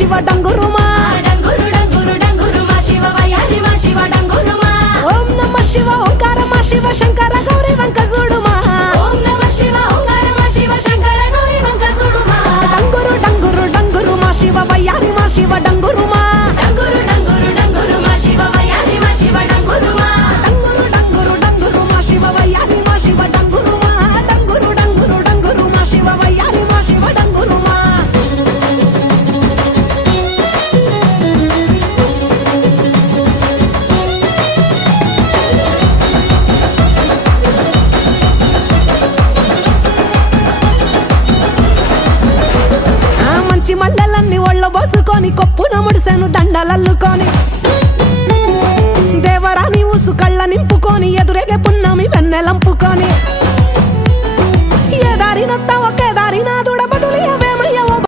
శివ డంగురుమా డంగురు డంగురు డంగురుమా శివ వయ్యారిమా శివ డంగురుమా ఓం నమ శివ ఓంకారమా శివ శంకర గౌరీ వంక చూడుమా ఓం నమ శివ ఓంకారమా శివ శంకర గౌరీ వంక చూడుమా డంగురు డంగురు డంగురుమా శివ వయ్యారిమా శివ డంగురుమా డంగురు డంగురు డంగురుమా శివ వయ్యారిమా శివ డంగురుమా డంగురు డంగురు డంగురుమా శివ వయ్యారిమా శివ డంగురుమా డంగురు డంగురు డంగురుమా శివ వయ్యారిమా శివ డంగురుమా ఆ మంచి మల్లెలన్నీ ఒళ్ళ బోసుకొని కొప్పున ముడిసెను దండలల్లుకొని దేవరాని ఊసు కళ్ళ నింపుకొని ఎదురేగే పున్నమి వెన్నెలంపుకొని ఏ దారి నొత్త ఒకే దారి నాదుడ